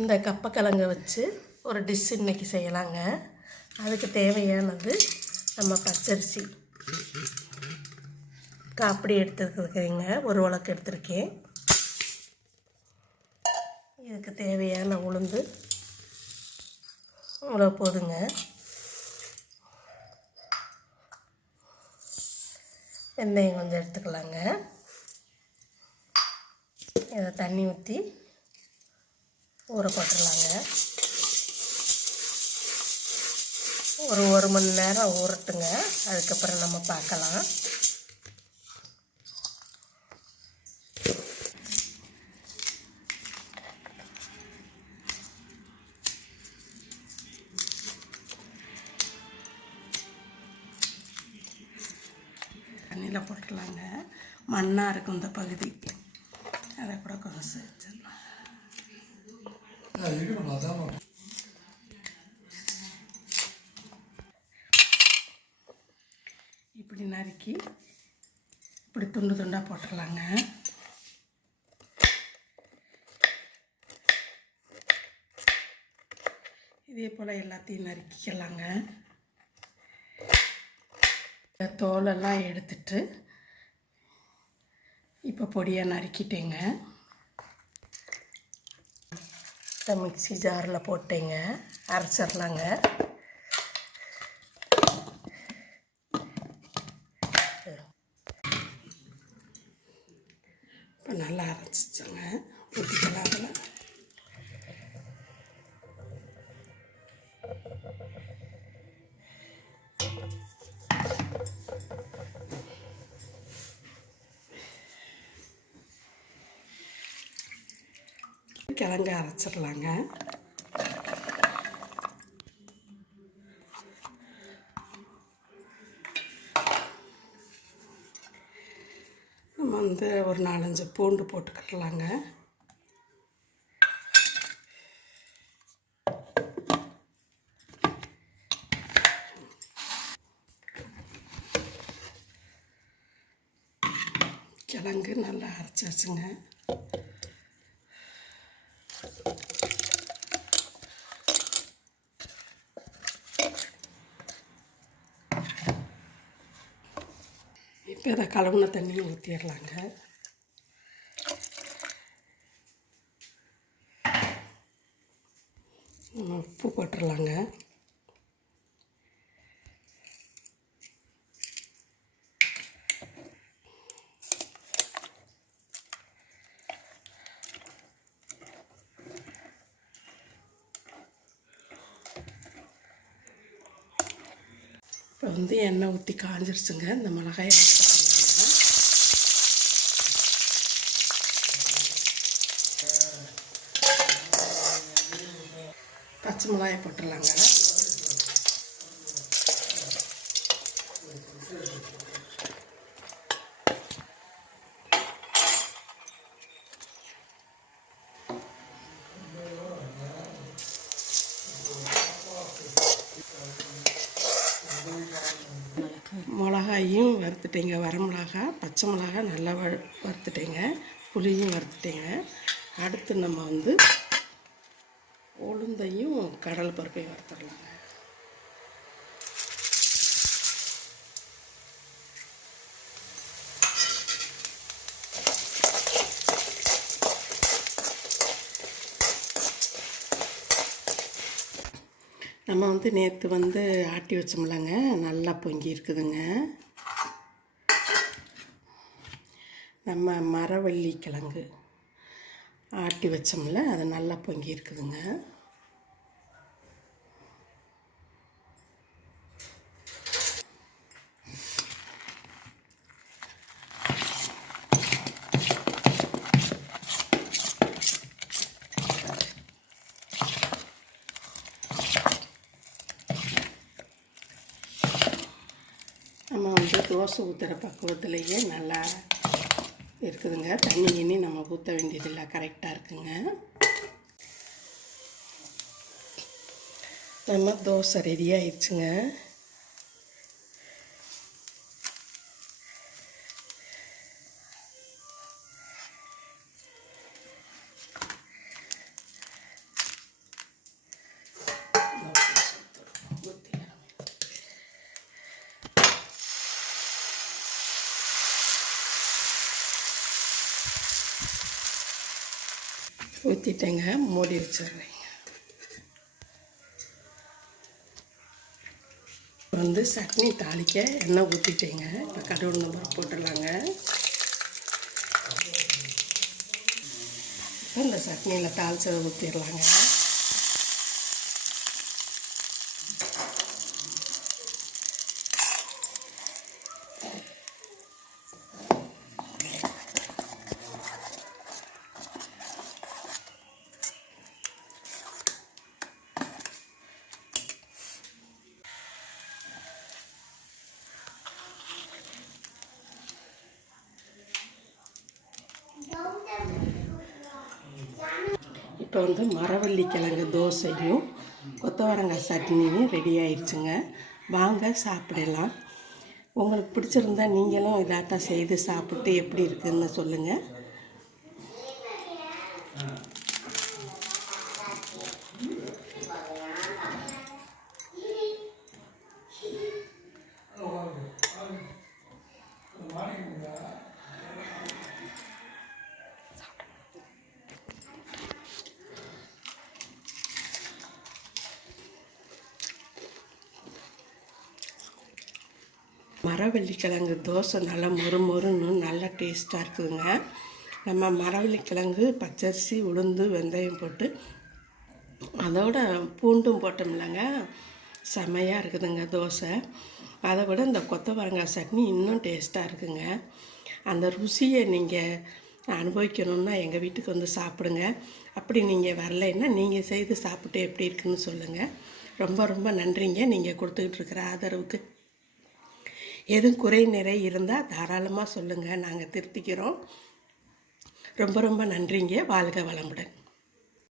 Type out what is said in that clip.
இந்த கப்பக்கிழங்கை வச்சு ஒரு டிஷ் இன்றைக்கி செய்யலாங்க. அதுக்கு தேவையானது நம்ம பச்சரிசி காப்படி எடுத்துருக்குறேங்க, ஒரு உலக்கு எடுத்திருக்கேன். இதுக்கு தேவையான உளுந்து இவ்வளோ போதுங்க. வெந்தயம் கொஞ்சம் எடுத்துக்கலாங்க. இதை தண்ணி ஊற்றி ஊற போட்டுடலாங்க. ஒரு மணி நேரம் ஊறட்டுங்க. அதுக்கப்புறம் நம்ம பார்க்கலாம். தண்ணியில் போட்டுடலாங்க. மண்ணாக இருக்கும் இந்த பகுதி, அதை கூட கொஞ்சம் சேர்த்துடலாம். இப்படி நறுக்கி இப்படி துண்டு துண்டாக போட்டுடலாங்க. இதே போல் எல்லாத்தையும் நறுக்கிக்கலாங்க. தோலெல்லாம் எடுத்துட்டு இப்போ பொடியாக நறுக்கிட்டேங்க. மிக்ஸி ஜாரில் போட்டேங்க, அரைச்சிடலாங்க. இப்போ நல்லா அரைச்சிச்சோங்க. ஊற்றிக்கலாம். அதில் கிழங்கு அரைச்சிடலாங்க. நம்ம வந்து ஒரு 4-5 பூண்டு போட்டுக்கிடலாங்க. கிழங்கு நல்லா அரைச்சாச்சுங்க. இப்போ இதை கழுவுன தண்ணியை ஊற்றிடலாங்க. உப்பு போட்டுடலாங்க. இப்போ வந்து எண்ணெய் ஊற்றி காஞ்சிருச்சுங்க. இந்த மிளகாயை பச்சை மிளகாயை போட்டுடலாங்க. மிளகாயும் வறுத்துட்டேங்க. வரமிளகா, பச்சை மிளகா நல்லா வறுத்துட்டேங்க. புளியும் வறுத்துட்டேங்க. அடுத்து நம்ம வந்து உளுந்தையும் கடல் பருப்பையும் வறுத்துடலாங்க. நம்ம வந்து நேற்று வந்து ஆட்டி வச்சோம்லங்க, நல்லா பொங்கி இருக்குதுங்க. நம்ம மரவள்ளி கிழங்கு ஆட்டி வச்சோம்ல, அது நல்லா பொங்கி இருக்குதுங்க. நம்ம வந்து தோசை ஊற்றுற பக்குவத்துலேயே நல்லா இருக்குதுங்க. தண்ணி இனி நம்ம ஊற்ற வேண்டியதில்லை, கரெக்டாக இருக்குங்க. நம்ம தோசை ரெடி ஆயிடுச்சுங்க. ஊற்றிட்டேங்க, மூடி வச்சிடுறேங்க. வந்து சட்னி தாளிக்க எண்ணெய் ஊற்றிட்டேங்க. இப்போ கடுகு உளுந்தம்பருப்பு போட்டுடலாங்க. இப்போ இந்த சட்னியில் தாளிச்சதை ஊற்றிடலாங்க. இப்போ வந்து மரவள்ளி கிழங்கு தோசையும் கொத்தவரங்காய் சட்னியும் ரெடி ஆயிடுச்சுங்க. வாங்க சாப்பிடலாம். உங்களுக்கு பிடிச்சிருந்தா நீங்களும் இதாட்டம் செய்து சாப்பிட்டு எப்படி இருக்குதுன்னு சொல்லுங்கள். மரவள்ளிக்கிழங்கு தோசை நல்லா மொறுமொறுன்னு நல்லா டேஸ்ட்டாக இருக்குதுங்க. நம்ம மரவள்ளிக்கிழங்கு பச்சரிசி உளுந்து வெந்தயம் போட்டு அதோட பூண்டும் போட்டோம்லங்க, செமையாக இருக்குதுங்க தோசை. அதை விட இந்த கொத்தவரங்காய் சட்னி இன்னும் டேஸ்ட்டாக இருக்குங்க. அந்த ருசியை நீங்கள் அனுபவிக்கணுன்னா எங்கள் வீட்டுக்கு வந்து சாப்பிடுங்க. அப்படி நீங்கள் வரலைன்னா நீங்கள் செய்து சாப்பிட்டு எப்படி இருக்குன்னு சொல்லுங்கள். ரொம்ப ரொம்ப நன்றிங்க நீங்கள் கொடுத்துக்கிட்டு இருக்கிற ஆதரவுக்கு. எதுவும் குறை நிறை இருந்தால் தாராளமாக சொல்லுங்கள், நாங்கள் திருத்திக்கிறோம். ரொம்ப ரொம்ப நன்றிங்க. வாழ்க வளமுடன்.